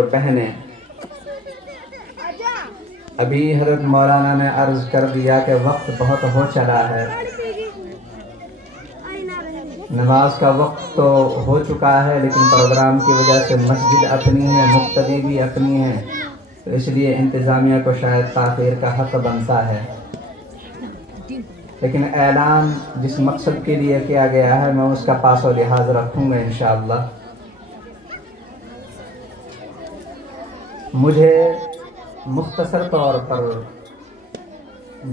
اور بہنیں، ابھی حضرت مولانا نے عرض کر دیا کہ وقت بہت ہو چلا ہے، نماز کا وقت تو ہو چکا ہے، لیکن پروگرام کی وجہ سے مسجد اپنی ہے، مقتدی بھی اپنی ہے، تو اس لیے انتظامیہ کو شاید تاخیر کا حق بنتا ہے، لیکن اعلان جس مقصد کے لیے کیا گیا ہے میں اس کا پاس و لحاظ رکھوں گا انشاءاللہ۔ مجھے مختصر طور پر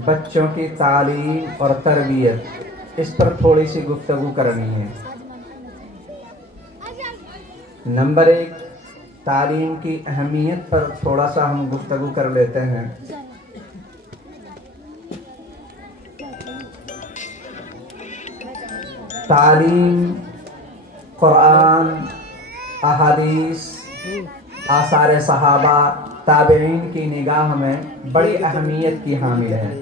بچوں کی تعلیم اور تربیت اس پر تھوڑی سی گفتگو کرنی ہے۔ نمبر ایک، تعلیم کی اہمیت پر تھوڑا سا ہم گفتگو کر لیتے ہیں۔ تعلیم قرآن، احادیث، آثار صحابہ، تابعین کی نگاہ میں بڑی اہمیت کی حامل ہے۔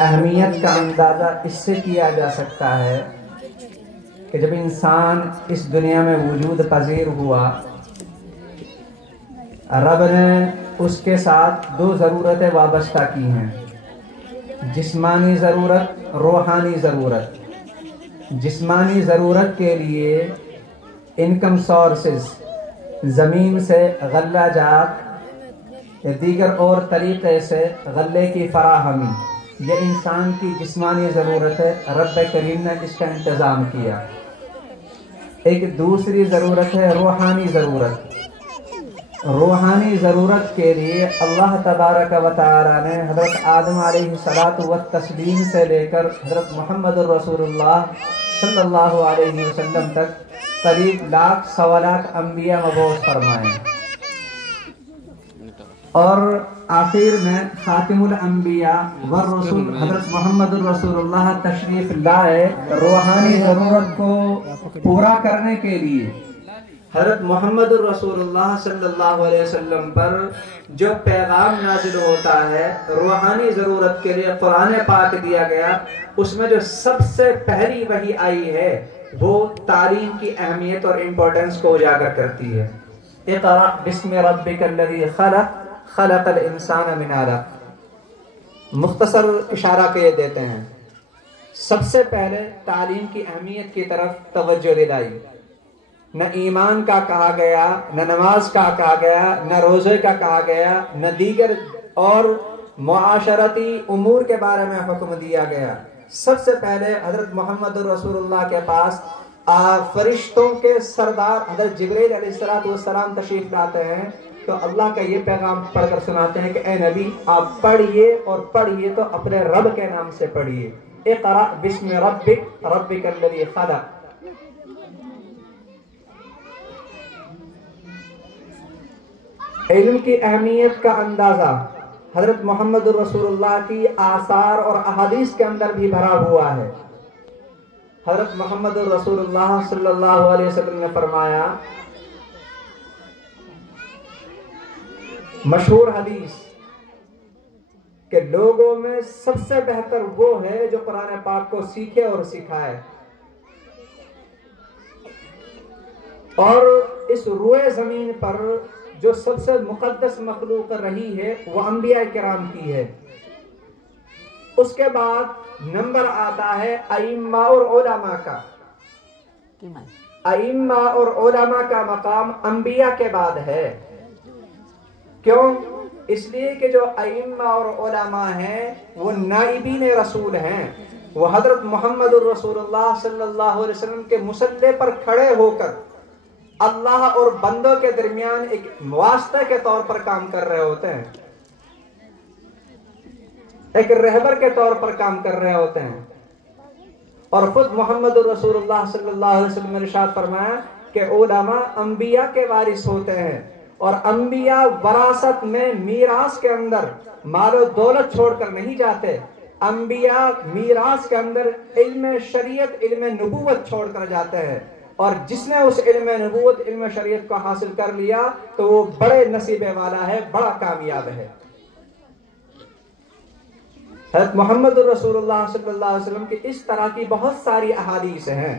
اہمیت کا اندازہ اس سے کیا جا سکتا ہے کہ جب انسان اس دنیا میں وجود پذیر ہوا، رب نے اس کے ساتھ دو ضرورتیں وابستہ کی ہیں، جسمانی ضرورت، روحانی ضرورت۔ جسمانی ضرورت کے لیے انکم سورسز، زمین سے غلہ جات یا دیگر اور طریقے سے غلے کی فراہمی، یہ انسان کی جسمانی ضرورت ہے، رب کریم نے اس کا انتظام کیا۔ ایک دوسری ضرورت ہے روحانی ضرورت۔ روحانی ضرورت کے لیے اللہ تبارک و تعالی نے حضرت آدم علیہ السلام سے لے کر حضرت محمد رسول اللہ صلی اللہ علیہ وسلم تک قریب 1,00,000 انبیاء مبعوث فرمائے، اور آخر میں خاتم الانبیاء والرسول حضرت محمد رسول اللہ تشریف لائے۔ روحانی ضرورت کو پورا کرنے کے لیے حضرت محمد رسول اللہ صلی اللہ علیہ وسلم پر جو پیغام نازل ہوتا ہے، روحانی ضرورت کے لیے قرآن پاک دیا گیا، اس میں جو سب سے پہلی وحی آئی ہے وہ تعلیم کی اہمیت اور امپورٹنس کو اجاگر کرتی ہے۔ اقرأ بسم ربک الذی خلق، خلق الانسان من علق۔ مختصر اشارہ کے دیتے ہیں، سب سے پہلے تعلیم کی اہمیت کی طرف توجہ دلائی۔ نہ ایمان کا کہا گیا، نہ نماز کا کہا گیا، نہ روزے کا کہا گیا، نہ دیگر اور معاشرتی امور کے بارے میں حکم دیا گیا۔ سب سے پہلے حضرت محمد رسول اللہ کے پاس فرشتوں کے سردار حضرت جبریل علیہ السلام تشریف لاتے ہیں، تو اللہ کا یہ پیغام پڑھ کر سناتے ہیں کہ اے نبی آپ پڑھیے، اور پڑھیے تو اپنے رب کے نام سے پڑھیے۔ اقرأ بسم ربک، ربک الذی خلق۔ علم کی اہمیت کا اندازہ حضرت محمد رسول اللہ کی آثار اور احادیث کے اندر بھی بھرا ہوا ہے۔ حضرت محمد رسول اللہ صلی اللہ علیہ وسلم نے فرمایا، مشہور حدیث کہ لوگوں میں سب سے بہتر وہ ہے جو قرآن پاک کو سیکھے اور سکھائے، اور اس روئے زمین پر جو سب سے مقدس مخلوق رہی ہے وہ انبیاء کرام کی ہے۔ اس کے بعد نمبر آتا ہے ائمہ اور علماء کا۔ ائمہ اور علماء کا مقام انبیاء کے بعد ہے۔ کیوں؟ اس لیے کہ جو ائمہ اور علماء ہیں وہ نائبین رسول ہیں، وہ حضرت محمد رسول اللہ صلی اللہ علیہ وسلم کے مصلی پر کھڑے ہو کر اللہ اور بندوں کے درمیان ایک واسطے کے طور پر کام کر رہے ہوتے ہیں، ایک رہبر کے طور پر کام کر رہے ہوتے ہیں۔ اور خود محمد رسول اللہ صلی اللہ علیہ وسلم نے ارشاد فرمایا کہ علماء انبیاء کے وارث ہوتے ہیں، اور انبیاء وراثت میں میراث کے اندر مال و دولت چھوڑ کر نہیں جاتے، انبیاء میراث کے اندر علم شریعت، علم نبوت چھوڑ کر جاتے ہیں، اور جس نے اس علم نبوت، علم شریعت کو حاصل کر لیا تو وہ بڑے نصیبے والا ہے، بڑا کامیاب ہے۔ حضرت محمد رسول اللہ صلی اللہ علیہ وسلم کی اس طرح کی بہت ساری احادیث ہیں۔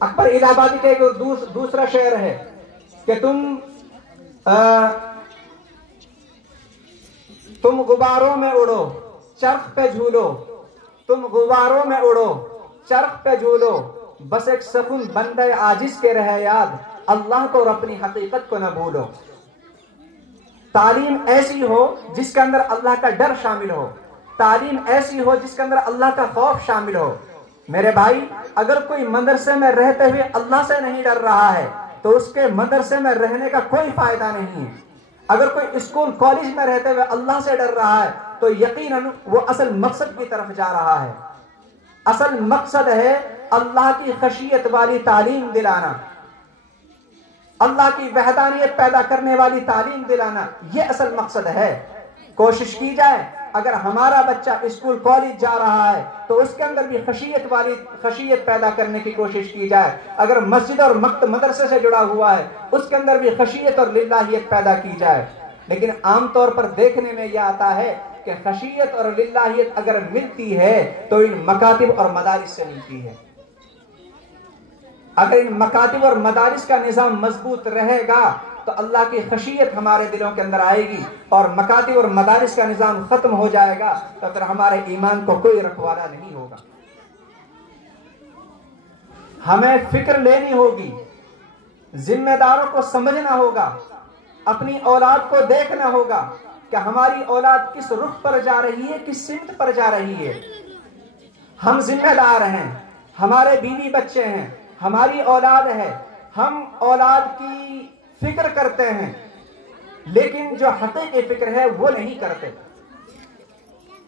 اکبر الہ آبادی کا ایک دوسرا شعر ہے کہ تم غباروں میں اڑو چرخ پہ جھولو، تم غباروں میں اڑو چرخ پہ جھولو، بس ایک سکون بندے عاجز کے رہے یاد، اللہ کو اور اپنی حقیقت کو نہ بھولو۔ تعلیم ایسی ہو جس کے اندر اللہ کا ڈر شامل ہو، تعلیم ایسی ہو جس کے اندر اللہ کا خوف شامل ہو۔ میرے بھائی، اگر کوئی مدرسے میں رہتے ہوئے اللہ سے نہیں ڈر رہا ہے تو اس کے مدرسے میں رہنے کا کوئی فائدہ نہیں ہے۔ اگر کوئی اسکول کالج میں رہتے ہوئے اللہ سے ڈر رہا ہے تو یقیناً وہ اصل مقصد کی طرف جا رہا ہے۔ اصل مقصد ہے اللہ کی خشیت والی تعلیم دلانا، اللہ کی وحدانیت پیدا کرنے والی تعلیم دلانا، یہ اصل مقصد ہے۔ کوشش کی جائے اگر ہمارا بچہ اسکول کالج جا رہا ہے تو اس کے اندر بھی خشیت پیدا کرنے کی کوشش کی جائے۔ اگر مسجد اور مدرسے سے جڑا ہوا ہے اس کے اندر بھی خشیت اور للہیت پیدا کی جائے۔ لیکن عام طور پر دیکھنے میں یہ آتا ہے کہ خشیت اور للہیت اگر ملتی ہے تو ان مکاتب اور مدارس سے ملتی ہے۔ اگر ان مکاتب اور مدارس کا نظام مضبوط رہے گا تو اللہ کی خشیت ہمارے دلوں کے اندر آئے گی، اور مکاتب اور مدارس کا نظام ختم ہو جائے گا تو پھر ہمارے ایمان کو کوئی رکھوالا نہیں ہوگا۔ ہمیں فکر لینی ہوگی، ذمہ داروں کو سمجھنا ہوگا، اپنی اولاد کو دیکھنا ہوگا کہ ہماری اولاد کس رخ پر جا رہی ہے، کس سمت پر جا رہی ہے۔ ہم ذمہ دار ہیں، ہمارے بیوی بچے ہیں، ہماری اولاد ہے، ہم اولاد کی فکر کرتے ہیں لیکن جو حقیقی فکر ہے وہ نہیں کرتے۔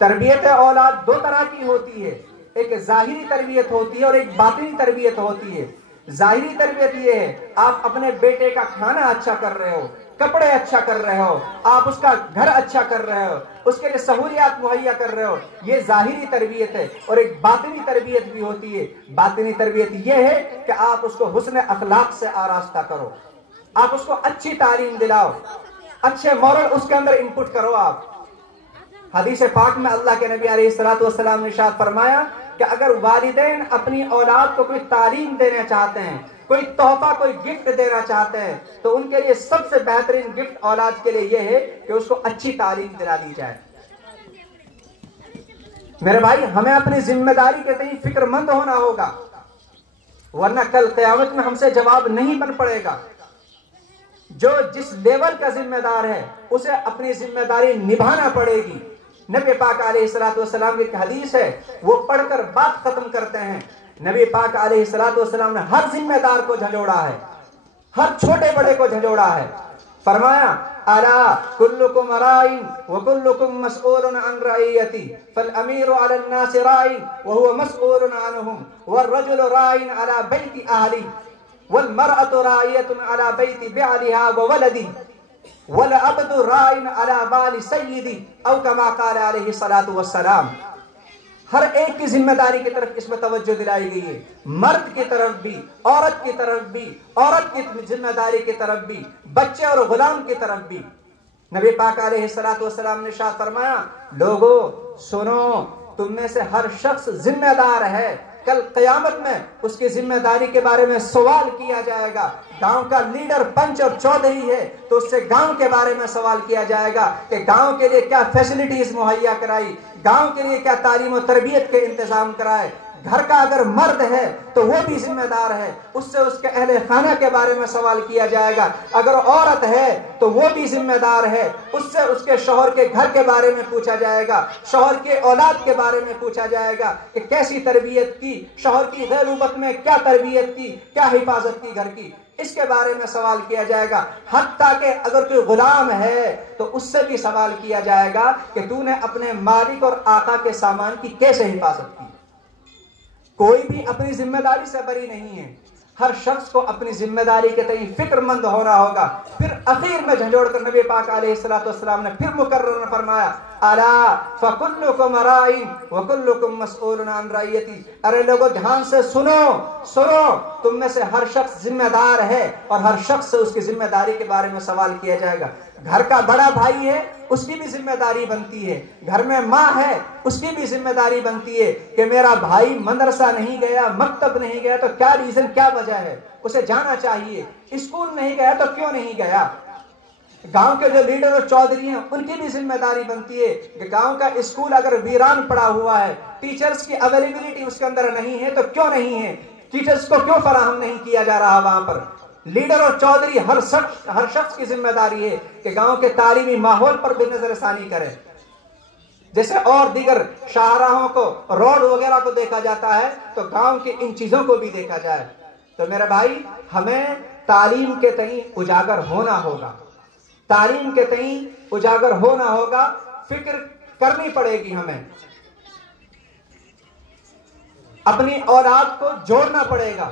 تربیت اولاد دو طرح کی ہوتی ہے، ایک ظاہری تربیت ہوتی ہے اور ایک باطنی تربیت ہوتی ہے۔ ظاہری تربیت یہ ہے آپ اپنے بیٹے کا کھانا اچھا کر رہے ہو، کپڑے اچھا کر رہے ہو، آپ اس کا گھر اچھا کر رہے ہو، اس کے لیے سہولیات مہیا کر رہے ہو، یہ ظاہری تربیت ہے۔ اور ایک باطنی تربیت بھی ہوتی ہے۔ باطنی تربیت یہ ہے کہ آپ اس کو حسن اخلاق سے آراستہ کرو، آپ اس کو اچھی تعلیم دلاؤ، اچھے مورل اس کے اندر انپٹ کرو۔ آپ حدیث پاک میں اللہ کے نبی علیہ الصلوۃ والسلام نے ارشاد فرمایا کہ اگر والدین اپنی اولاد کو کوئی تعلیم دینا چاہتے ہیں، کوئی تحفہ، کوئی گفٹ دینا چاہتے ہیں تو ان کے لیے سب سے بہترین گفٹ اولاد کے لیے یہ ہے کہ اس کو اچھی تعلیم دلا دی جائے۔ میرے بھائی، ہمیں اپنی ذمہ داری کے تئیں فکر مند ہونا ہوگا، ورنہ کل قیامت میں ہم سے جواب نہیں بن پڑے گا۔ جو جس لیول کا ذمہ دار ہے اسے اپنی ذمہ داری نبھانا پڑے گی۔ نبی پاک علیہ الصلوۃ والسلام کی ایک حدیث ہے، وہ پڑھ کر بات ختم کرتے ہیں۔ نبی پاک علیہ الصلوۃ والسلام نے ہر ذمہ دار کو جھنجھوڑا ہے، ہر چھوٹے بڑے کو جھنجھوڑا ہے۔ فرمایا الا کلکم راعٍ وکلکم مسئول عن رعیتی فالامیر علی الناس راع وهو مسئول عنهم والرجل راع علی بیت اہلی والمرأة راعية على بيت بعلها وولده والعبد راع على بال سيدي او كما قال عليه الصلاة والسلام۔ ہر ایک کی ذمہ داری کی طرف اس میں توجہ دلائی گئی ہے، مرد کی طرف بھی، عورت کی طرف بھی، عورت کی ذمہ داری کی طرف بھی، بچے اور غلام کی طرف بھی۔ نبی پاک علیہ الصلوۃ والسلام نے ارشاد فرمایا، لوگو سنو، تم میں سے ہر شخص ذمہ دار ہے، کل قیامت میں اس کی ذمہ داری کے بارے میں سوال کیا جائے گا۔ گاؤں کا لیڈر، پنچ اور چودھری ہے تو اس سے گاؤں کے بارے میں سوال کیا جائے گا کہ گاؤں کے لیے کیا فیسلٹیز مہیا کرائی، گاؤں کے لیے کیا تعلیم و تربیت کے انتظام کرائے۔ گھر کا اگر مرد ہے تو وہ بھی ذمہ دار ہے، اس سے اس کے اہل خانہ کے بارے میں سوال کیا جائے گا۔ اگر عورت ہے تو وہ بھی ذمہ دار ہے، اس سے اس کے شوہر کے گھر کے بارے میں پوچھا جائے گا، شوہر کے اولاد کے بارے میں پوچھا جائے گا کہ کیسی تربیت کی، شوہر کی غیبوبت میں کیا تربیت کی، کیا حفاظت کی گھر کی، اس کے بارے میں سوال کیا جائے گا۔ حتیٰ کہ اگر کوئی غلام ہے تو اس سے بھی سوال کیا جائے گا کہ تو نے اپنے مالک اور آقا کے سامان کی کیسے حفاظت کی۔ کوئی بھی اپنی ذمہ داری سے بری نہیں ہے، ہر شخص کو اپنی ذمہ داری کے تئیں فکر مند ہونا ہوگا۔ پھر اخیر میں جھنجھوڑ کر نبی پاک علیہ الصلوۃ والسلام نے پھر مکرر فرمایا، الا فکلکم راع وکلکم مسئول عن رعیتی، ارے لوگوں دھیان سے سنو، تم میں سے ہر شخص ذمہ دار ہے اور ہر شخص سے اس کی ذمہ داری کے بارے میں سوال کیا جائے گا۔ گھر کا بڑا بھائی ہے اس کی بھی ذمہ داری بنتی ہے، گھر میں ماں ہے اس کی بھی ذمہ داری بنتی ہے کہ میرا بھائی مدرسہ نہیں گیا، مکتب نہیں گیا تو کیا ریزن، کیا وجہ ہے، اسے جانا چاہیے، اسکول نہیں گیا تو کیوں نہیں گیا۔ گاؤں کے جو لیڈر اور چودھری ہیں ان کی بھی ذمہ داری بنتی ہے کہ گاؤں کا اسکول اگر ویران پڑا ہوا ہے، ٹیچرز کی اویلیبلٹی اس کے اندر نہیں ہے تو کیوں نہیں ہے، ٹیچرز کو کیوں فراہم نہیں کیا جا رہا وہاں پر۔ لیڈر اور چودھری ہر شخص کی ذمہ داری ہے کہ گاؤں کے تعلیمی ماحول پر بھی نظر ثانی کرے، جیسے اور دیگر شاہراہوں کو، روڈ وغیرہ کو دیکھا جاتا ہے تو گاؤں کی ان چیزوں کو بھی دیکھا جائے۔ تو میرے بھائی ہمیں تعلیم کے تئیں اجاگر ہونا ہوگا، تعلیم کے تئیں اجاگر ہونا ہوگا، فکر کرنی پڑے گی، ہمیں اپنی اولاد کو جوڑنا پڑے گا،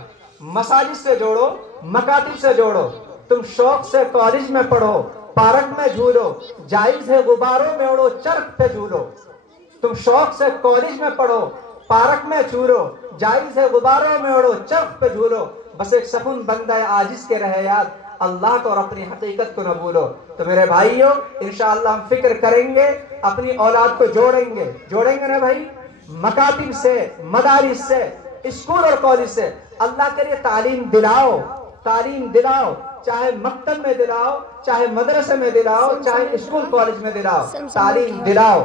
مساجد سے جوڑو، مکاتب سے جوڑو، تم شوق سے کالج میں پڑھو، پارک میں جھولو، جائز ہے غباروں میں اڑو، چرخ پہ جھولو، تم شوق سے کالج میں پڑھو، پارک میں جھولو، جائز ہے غباروں میں اڑو، چرخ پہ جھولو، بس ایک سکون بندہ عاجز کے رہے یاد، اللہ کو اور اپنی حقیقت کو نہ بھولو۔ تو میرے بھائیوں انشاءاللہ ہم فکر کریں گے، اپنی اولاد کو جوڑیں گے نا بھائی، مکاتب سے، مدارس سے، اسکول اور کالج سے، اللہ کے لیے تعلیم دلاؤ، چاہے مکتب میں دلاؤ، چاہے مدرسے میں دلاؤ، چاہے اسکول کالج میں دلاؤ، تعلیم دلاؤ۔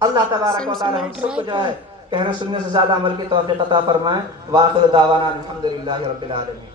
اللہ تبارک و تعالی ہم سب کو جو ہے کہنے سننے سے زیادہ عمل کی توفیق عطا فرمائے۔ وآخر دعوانا الحمدللہ رب العالمین۔